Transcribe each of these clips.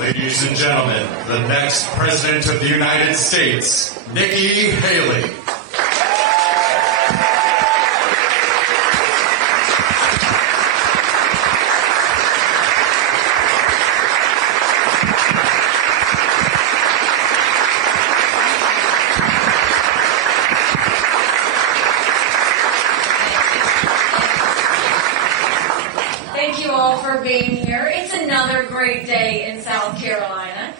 Ladies and gentlemen, the next President of the United States, Nikki Haley. Thank you all for being here. It's another great day in South Carolina,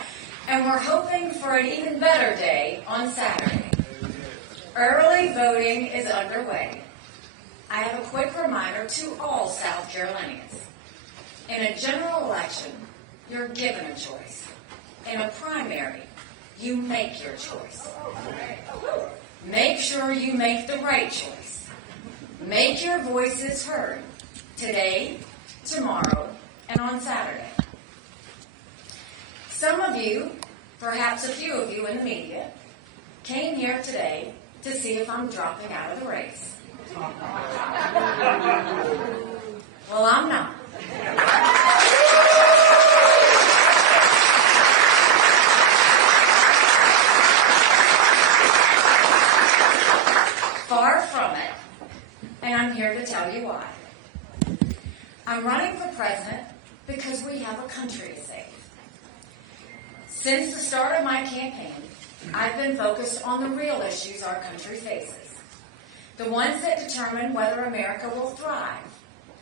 and we're hoping for an even better day on Saturday. Early voting is underway. I have a quick reminder to all South Carolinians. In a general election, you're given a choice. In a primary, you make your choice. Make sure you make the right choice. Make your voices heard today, tomorrow, and on Saturday. Some of you, perhaps a few of you in the media, came here today to see if I'm dropping out of the race. Well, I'm not. Far from it, and I'm here to tell you why. I'm running for president because we have a country to save. Since the start of my campaign, I've been focused on the real issues our country faces, the ones that determine whether America will thrive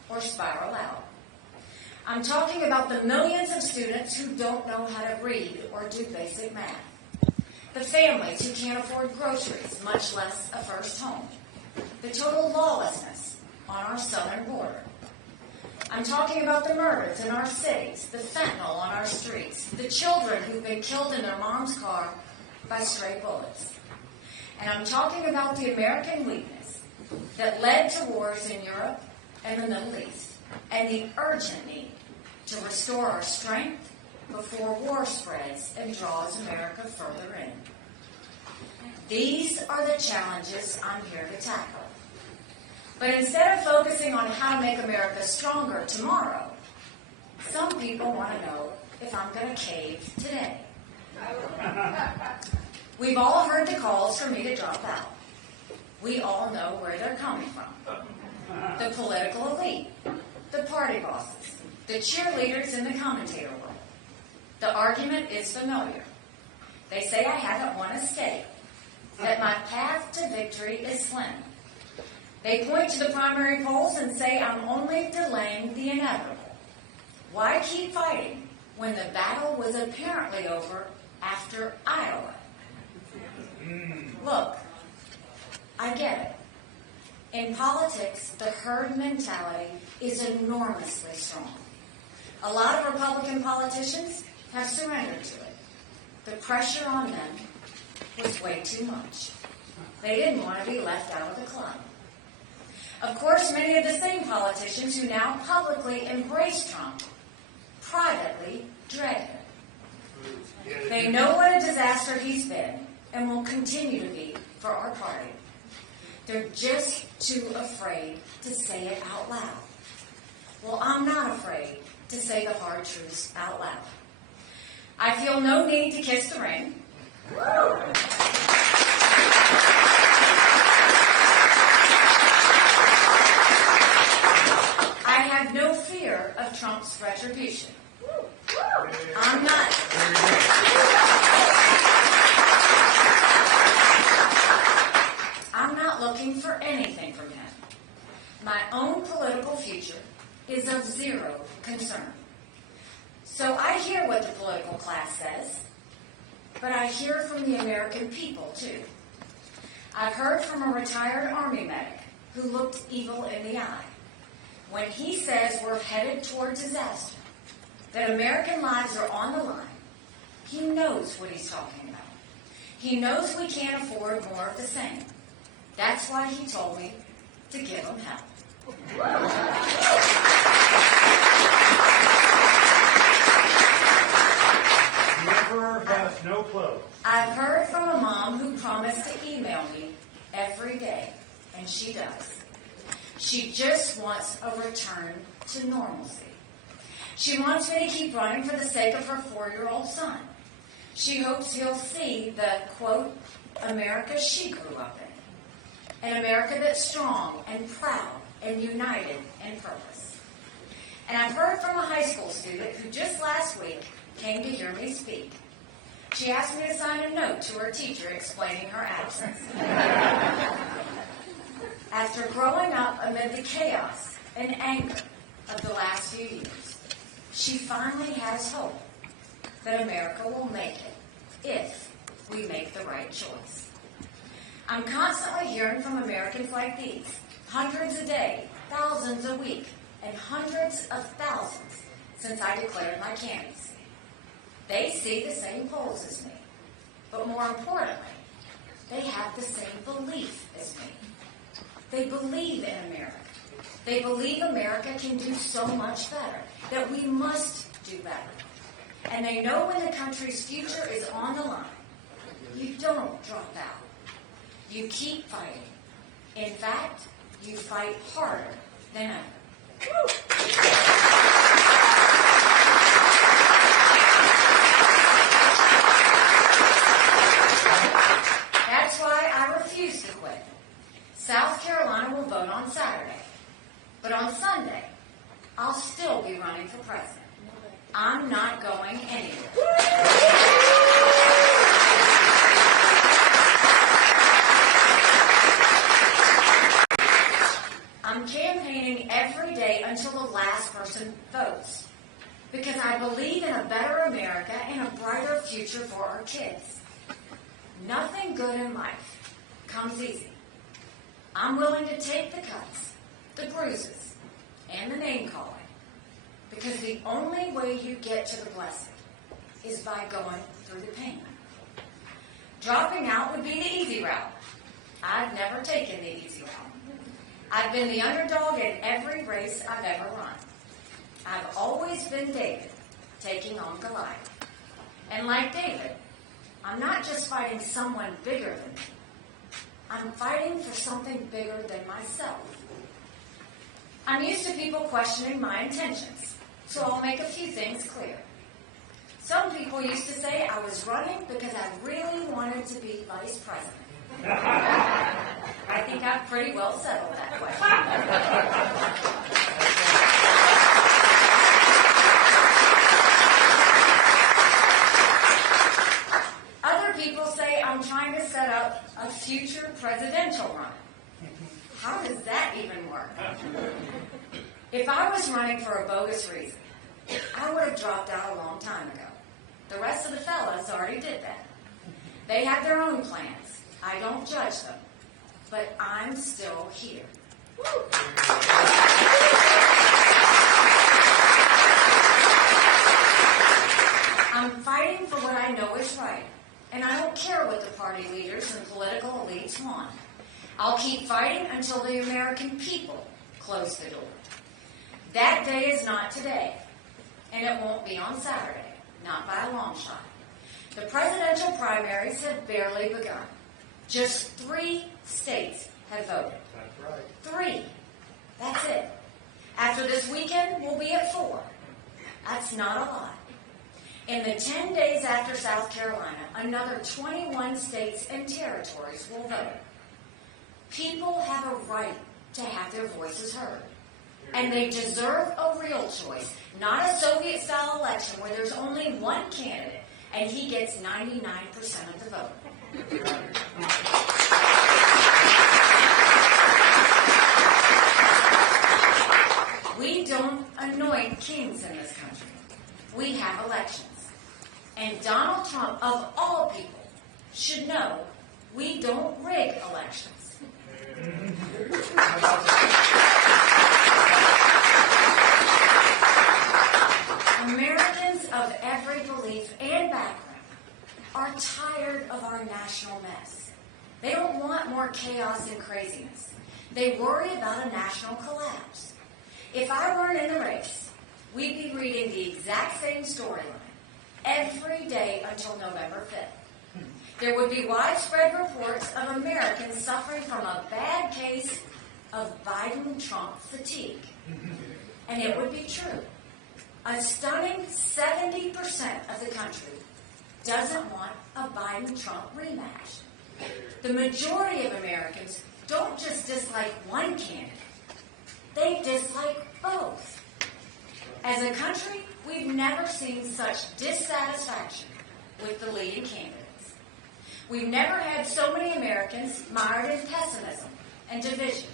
or spiral out. I'm talking about the millions of students who don't know how to read or do basic math, the families who can't afford groceries, much less a first home, the total lawlessness on our southern border. I'm talking about the murders in our cities, the fentanyl on our streets, the children who've been killed in their mom's car by stray bullets. And I'm talking about the American weakness that led to wars in Europe and the Middle East, and the urgent need to restore our strength before war spreads and draws America further in. These are the challenges I'm here to tackle. But instead of focusing on how to make America stronger tomorrow, some people want to know if I'm going to cave today. We've all heard the calls for me to drop out. We all know where they're coming from. The political elite, the party bosses, the cheerleaders in the commentator world. The argument is familiar. They say I haven't won a state, that my path to victory is slim. They point to the primary polls and say I'm only delaying the inevitable. Why keep fighting when the battle was apparently over after Iowa? Look, I get it. In politics, the herd mentality is enormously strong. A lot of Republican politicians have surrendered to it. The pressure on them was way too much. They didn't want to be left out of the club. Of course, many of the same politicians who now publicly embrace Trump privately dread him. They know what a disaster he's been and will continue to be for our party. They're just too afraid to say it out loud. Well, I'm not afraid to say the hard truths out loud. I feel no need to kiss the ring. I have no fear of Trump's retribution. I'm not. I'm not looking for anything from him. My own political future is of zero concern. So I hear what the political class says, but I hear from the American people too. I've heard from a retired Army medic who looked evil in the eye when he says we're headed toward disaster, that American lives are on the line. He knows what he's talking about. He knows we can't afford more of the same. That's why he told me to give him help. The emperor has no clothes. I've heard from a mom who promised to email me every day, and she does. She just wants a return to normalcy. She wants me to keep running for the sake of her 4-year-old son. She hopes he'll see the, quote, America she grew up in. An America that's strong and proud and united in purpose. And I've heard from a high school student who just last week came to hear me speak. She asked me to sign a note to her teacher explaining her absence. After growing up amid the chaos and anger of the last few years, she finally has hope that America will make it if we make the right choice. I'm constantly hearing from Americans like these, hundreds a day, thousands a week, and hundreds of thousands since I declared my candidacy. They see the same polls as me, but more importantly, they have the same belief as me. They believe in America. They believe America can do so much better, that we must do better. And they know when the country's future is on the line, you don't drop out. You keep fighting. In fact, you fight harder than ever. That's why I refuse to quit. South Carolina will vote on Saturday. But on Sunday, I'll still be running for president. I'm not going anywhere. I'm campaigning every day until the last person votes. Because I believe in a better America and a brighter future for our kids. Nothing good in life comes easy. I'm willing to take the cuts, the bruises, and the name-calling. Because the only way you get to the blessing is by going through the pain. Dropping out would be the easy route. I've never taken the easy route. I've been the underdog in every race I've ever run. I've always been David, taking on Goliath. And like David, I'm not just fighting someone bigger than me. I'm fighting for something bigger than myself. I'm used to people questioning my intentions, so I'll make a few things clear. Some people used to say I was running because I really wanted to be vice president. I think I've pretty well settled that question. Other people say I'm trying to set up a future presidential run. How does that even work? If I was running for a bogus reason, I would have dropped out a long time ago. The rest of the fellas already did that. They have their own plans. I don't judge them. But I'm still here. I'm fighting for what I know is right. And I don't care what the party leaders and political elites want. I'll keep fighting until the American people close the door. That day is not today. And it won't be on Saturday. Not by a long shot. The presidential primaries have barely begun. Just 3 states have voted. That's right. 3. That's it. After this weekend, we'll be at 4. That's not a lot. In the 10 days after South Carolina, another 21 states and territories will vote. People have a right to have their voices heard. And they deserve a real choice, not a Soviet-style election where there's only one candidate and he gets 99% of the vote. We don't anoint kings in this country. We have elections. And Donald Trump, of all people, should know we don't rig elections. Americans of every belief and background are tired of our national mess. They don't want more chaos and craziness. They worry about a national collapse. If I weren't in the race, we'd be reading the exact same storyline every day until November 5th. There would be widespread reports of Americans suffering from a bad case of Biden-Trump fatigue. And it would be true. A stunning 70% of the country doesn't want a Biden-Trump rematch. The majority of Americans don't just dislike one candidate, they dislike both. As a country, we've never seen such dissatisfaction with the leading candidates. We've never had so many Americans mired in pessimism and division.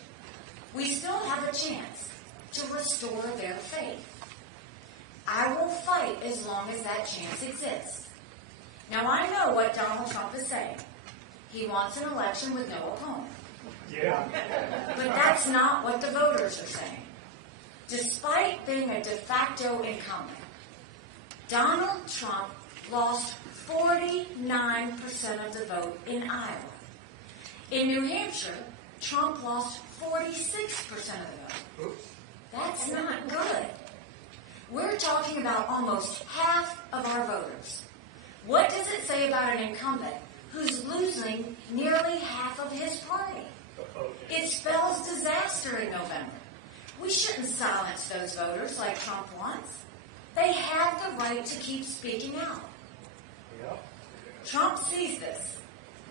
We still have a chance to restore their faith. I will fight as long as that chance exists. Now, I know what Donald Trump is saying. He wants an election with no opponent. Yeah. But that's not what the voters are saying. Despite being a de facto incumbent, Donald Trump lost 49% of the vote in Iowa. In New Hampshire, Trump lost 46% of the vote. That's not good. We're talking about almost half of our voters. What does it say about an incumbent who's losing nearly half of his party? It spells disaster in November. We shouldn't silence those voters like Trump wants. They have the right to keep speaking out. Yep. Trump sees this.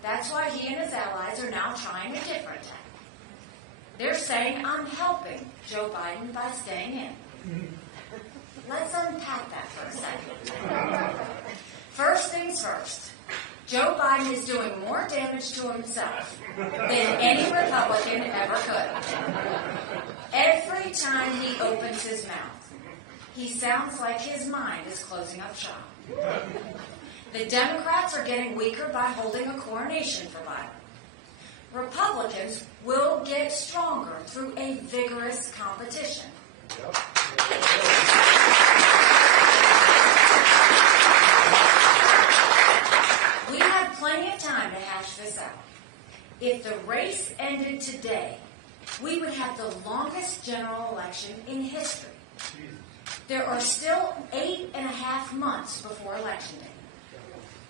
That's why he and his allies are now trying a different tack. They're saying, I'm helping Joe Biden by staying in. Let's unpack that for a second. First things first. Joe Biden is doing more damage to himself than any Republican ever could. Every time he opens his mouth, he sounds like his mind is closing up shop. The Democrats are getting weaker by holding a coronation for Biden. Republicans will get stronger through a vigorous competition. We have plenty of time to hash this out. If the race ended today, we would have the longest general election in history. There are still 8.5 months before Election Day.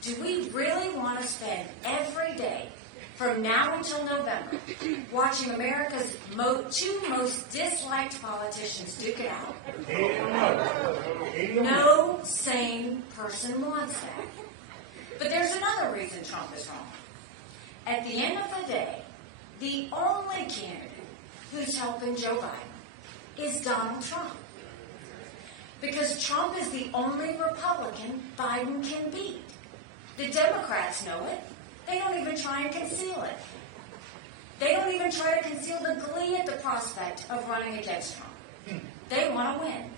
Do we really want to spend every day from now until November watching America's two most disliked politicians duke it out? No sane person wants that. But there's another reason Trump is wrong. At the end of the day, the only candidate who's helping Joe Biden is Donald Trump. Because Trump is the only Republican Biden can beat. The Democrats know it. They don't even try and conceal it. They don't even try to conceal the glee at the prospect of running against Trump. They want to win.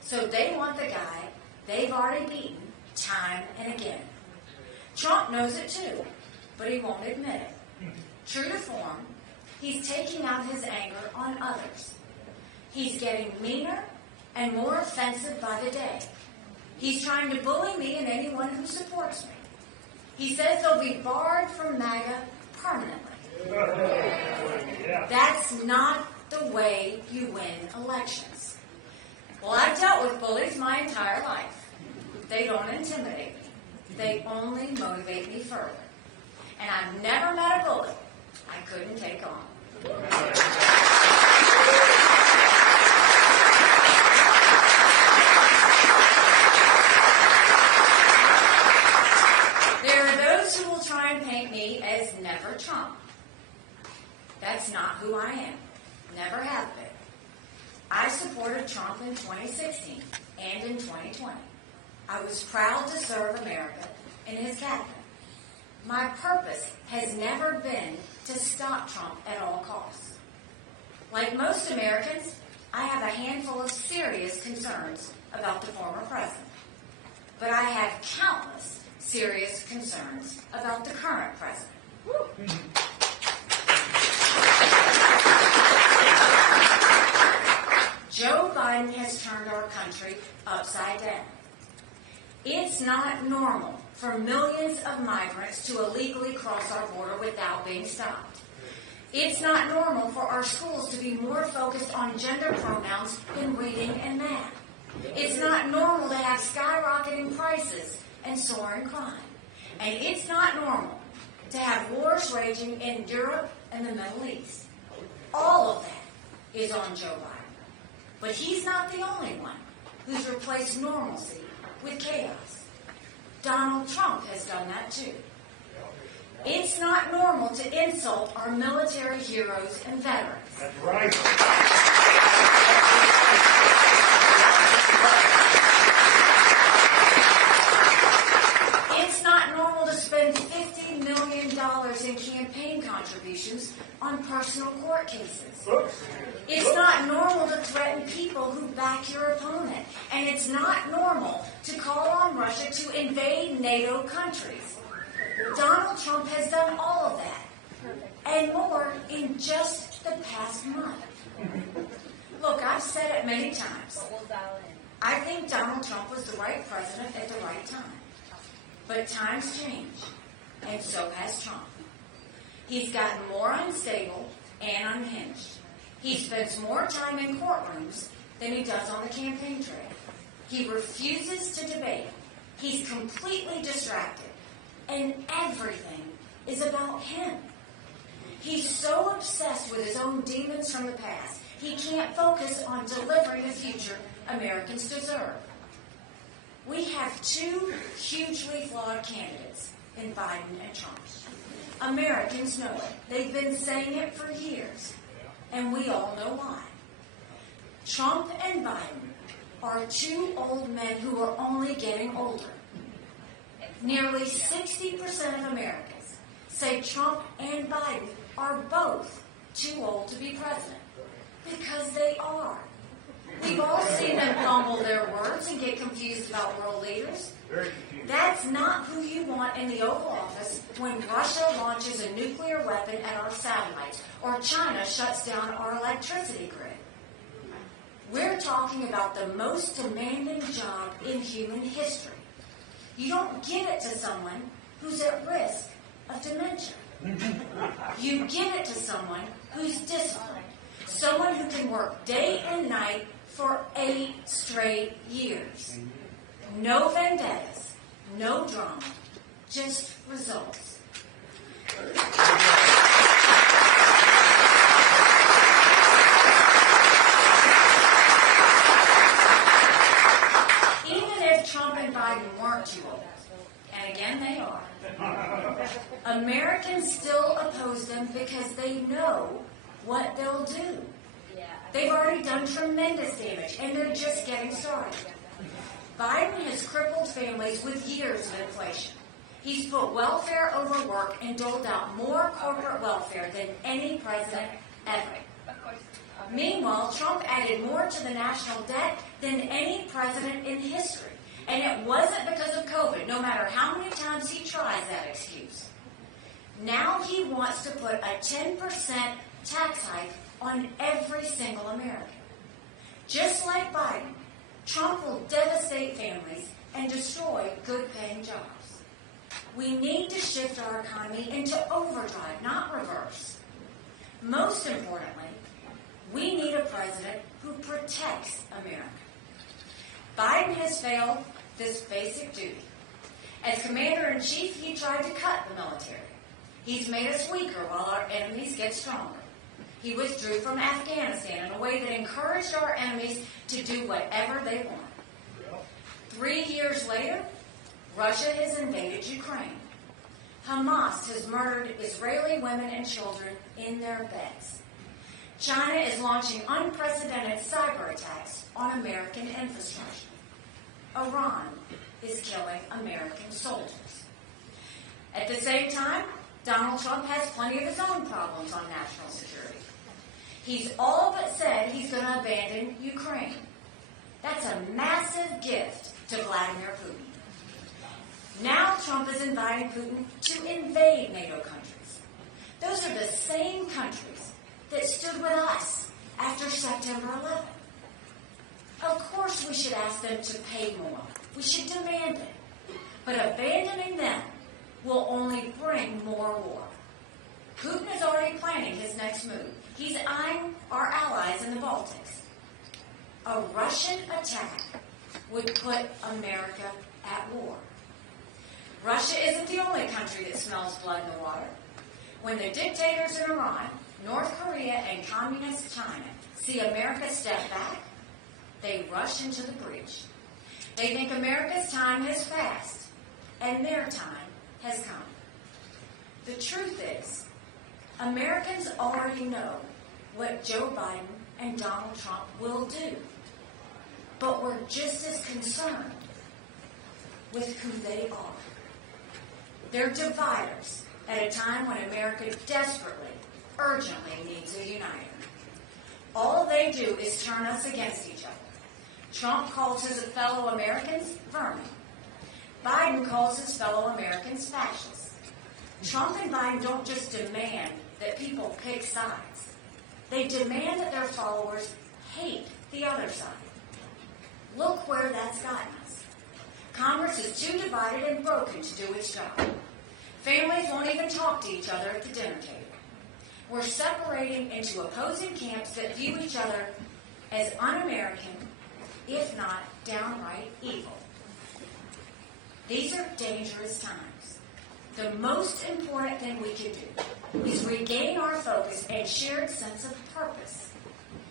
So they want the guy they've already beaten time and again. Trump knows it too, but he won't admit it. True to form, he's taking out his anger on others. He's getting meaner and more offensive by the day. He's trying to bully me and anyone who supports me. He says they'll be barred from MAGA permanently. That's not the way you win elections. Well, I've dealt with bullies my entire life. They don't intimidate me. They only motivate me further. And I've never met a bully I couldn't take on. There are those who will try and paint me as never Trump. That's not who I am. Never have been. I supported Trump in 2016 and in 2020. I was proud to serve America in his cabinet. My purpose has never been to stop Trump at all costs. Like most Americans, I have a handful of serious concerns about the former president. But I have countless serious concerns about the current president. Joe Biden has turned our country upside down. It's not normal for millions of migrants to illegally cross our border without being stopped. It's not normal for our schools to be more focused on gender pronouns than reading and math. It's not normal to have skyrocketing prices and soaring crime. And it's not normal to have wars raging in Europe and the Middle East. All of that is on Joe Biden. But he's not the only one. who's replaced normalcy with chaos. Donald Trump has done that too. It's not normal to insult our military heroes and veterans. That's right. It's not normal to spend $50 million in campaign contributions on personal court cases. It's not normal to threaten people who back your opponent. And it's not normal to call on Russia to invade NATO countries. Donald Trump has done all of that and more in just the past month. Look, I've said it many times. I think Donald Trump was the right president at the right time. But times change, and so has Trump. He's gotten more unstable and unhinged. He spends more time in courtrooms than he does on the campaign trail. He refuses to debate. He's completely distracted. And everything is about him. He's so obsessed with his own demons from the past, he can't focus on delivering the future Americans deserve. We have two hugely flawed candidates in Biden and Trump. Americans know it. They've been saying it for years, and we all know why. Trump and Biden are two old men who are only getting older. Nearly 60% of Americans say Trump and Biden are both too old to be president. Because they are. We've all seen them fumble their words and get confused about world leaders. That's not who you want in the Oval Office when Russia launches a nuclear weapon at our satellites or China shuts down our electricity grid. We're talking about the most demanding job in human history. You don't give it to someone who's at risk of dementia. You give it to someone who's disciplined, someone who can work day and night for 8 straight years. No vendettas, no drama, just results. Even if Trump and Biden weren't too old, and again they are, Americans still oppose them because they know what they'll do. They've already done tremendous damage, and they're just getting started. Biden has crippled families with years of inflation. He's put welfare over work and doled out more corporate welfare than any president ever. Meanwhile, Trump added more to the national debt than any president in history. And it wasn't because of COVID, no matter how many times he tries that excuse. Now he wants to put a 10% tax hike on every single American. Just like Biden, Trump will devastate families and destroy good-paying jobs. We need to shift our economy into overdrive, not reverse. Most importantly, we need a president who protects America. Biden has failed this basic duty. As commander-in-chief, he tried to cut the military. He's made us weaker while our enemies get stronger. He withdrew from Afghanistan in a way that encouraged our enemies to do whatever they want. 3 years later, Russia has invaded Ukraine. Hamas has murdered Israeli women and children in their beds. China is launching unprecedented cyber attacks on American infrastructure. Iran is killing American soldiers. At the same time, Donald Trump has plenty of his own problems on national security. He's all but said he's going to abandon Ukraine. That's a massive gift to Vladimir Putin. Now Trump is inviting Putin to invade NATO countries. Those are the same countries that stood with us after September 11th. Of course we should ask them to pay more. We should demand it. But abandoning them will only bring more war. Putin is already planning his next move. He's eyeing our allies in the Baltics. A Russian attack would put America at war. Russia isn't the only country that smells blood in the water. When the dictators in Iran, North Korea, and communist China see America step back, They rush into the breach. They think America's time has passed, and their time has come. The truth is, Americans already know what Joe Biden and Donald Trump will do. But we're just as concerned with who they are. They're dividers at a time when America desperately, urgently needs a uniter. All they do is turn us against each other. Trump calls his fellow Americans vermin. Biden calls his fellow Americans fascists. Trump and Biden don't just demand that people pick sides. They demand that their followers hate the other side. Look where that's gotten us. Congress is too divided and broken to do its job. Families won't even talk to each other at the dinner table. We're separating into opposing camps that view each other as un-American, if not downright evil. These are dangerous times. The most important thing we can do is regain our focus and shared sense of purpose.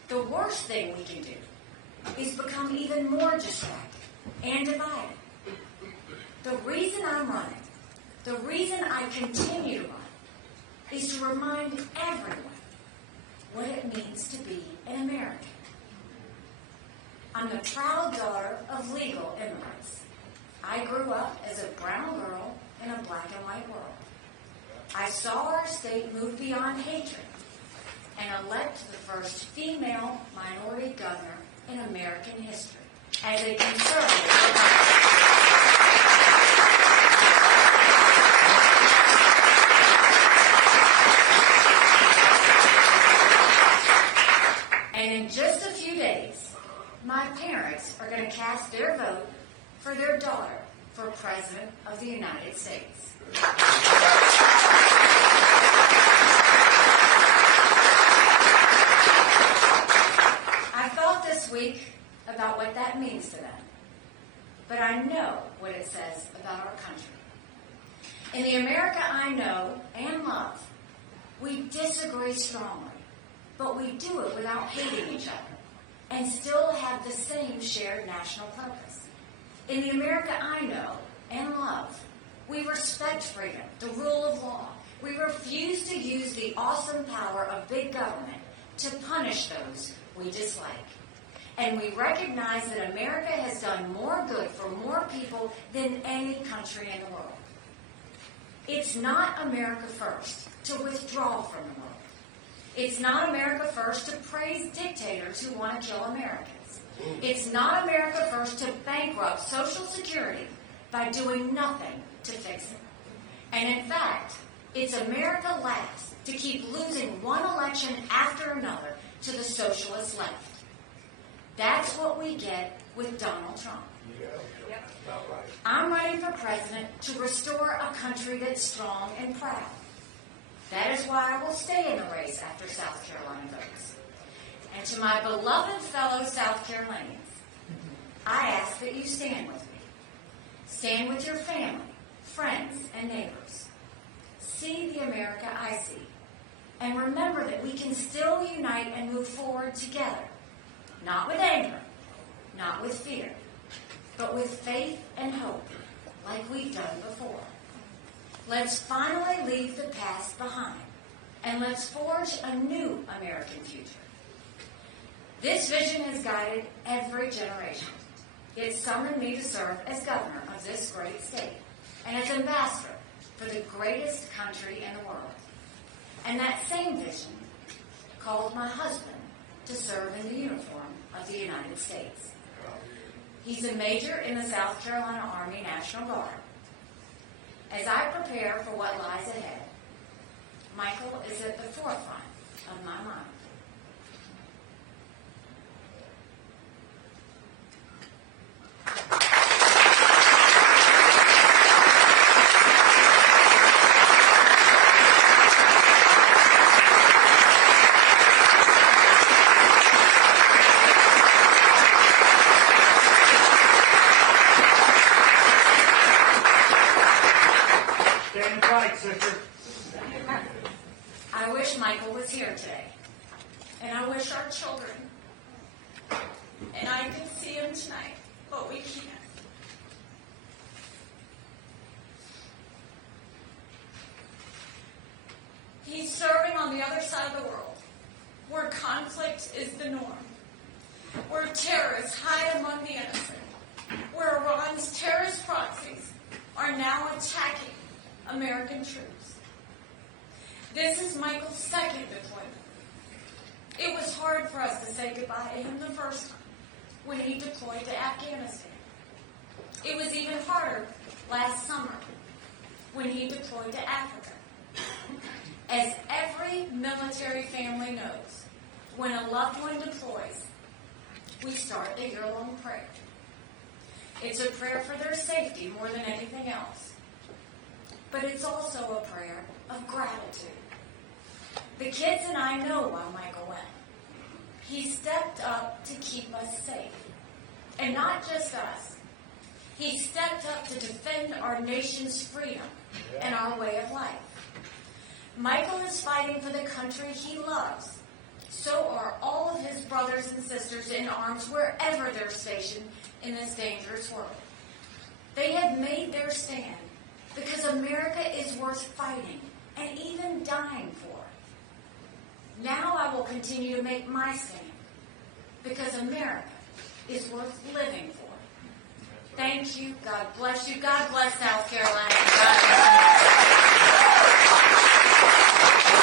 The worst thing we can do is become even more distracted and divided. The reason I'm running, the reason I continue to run, is to remind everyone what it means to be an American. I'm the proud daughter of legal immigrants. I grew up as a brown girl in a black and white world. I saw our state move beyond hatred and elect the first female minority governor in American history as a conservative. And in just a few days, my parents are going to cast their vote for their daughter for President of the United States. I thought this week about what that means to them, but I know what it says about our country. In the America I know and love, we disagree strongly, but we do it without hating each other and still have the same shared national purpose. In the America I know and love, we respect freedom, the rule of law. We refuse to use the awesome power of big government to punish those we dislike. And we recognize that America has done more good for more people than any country in the world. It's not America first to withdraw from the world. It's not America first to praise dictators who want to kill Americans. It's not America first to bankrupt Social Security by doing nothing to fix it. And in fact, it's America last to keep losing one election after another to the socialist left. That's what we get with Donald Trump. I'm running for president to restore a country that's strong and proud. That is why I will stay in the race after South Carolina votes. And to my beloved fellow South Carolinians, I ask that you stand with me. Stand with your family, friends, and neighbors. See the America I see. And remember that we can still unite and move forward together. Not with anger, not with fear, but with faith and hope, like we've done before. Let's finally leave the past behind, and let's forge a new American future. This vision has guided every generation. It summoned me to serve as governor of this great state, and as ambassador for the greatest country in the world. And that same vision called my husband to serve in the uniform of the United States. He's a major in the South Carolina Army National Guard. As I prepare for what lies ahead, Michael is at the forefront of my mind. Stand tight, sister. I wish Michael was here today, and I wish our children and I could see him tonight, but we can't. He's serving on the other side of the world, where conflict is the norm, where terrorists hide among the innocent, where Iran's terrorist proxies are now attacking American troops. This is Michael's second deployment. It was hard for us to say goodbye to him the first time when he deployed to Afghanistan. It was even harder last summer when he deployed to Africa. As every military family knows, when a loved one deploys, we start a year-long prayer. It's a prayer for their safety more than anything else. But it's also a prayer of gratitude. The kids and I know why Michael went. He stepped up to keep us safe. And not just us. He stepped up to defend our nation's freedom and our way of life. Michael is fighting for the country he loves. So are all of his brothers and sisters in arms wherever they're stationed in this dangerous world. They have made their stand because America is worth fighting and even dying for. Now I will continue to make my stand because America is worth living for. Thank you. God bless you. God bless South Carolina. God bless you.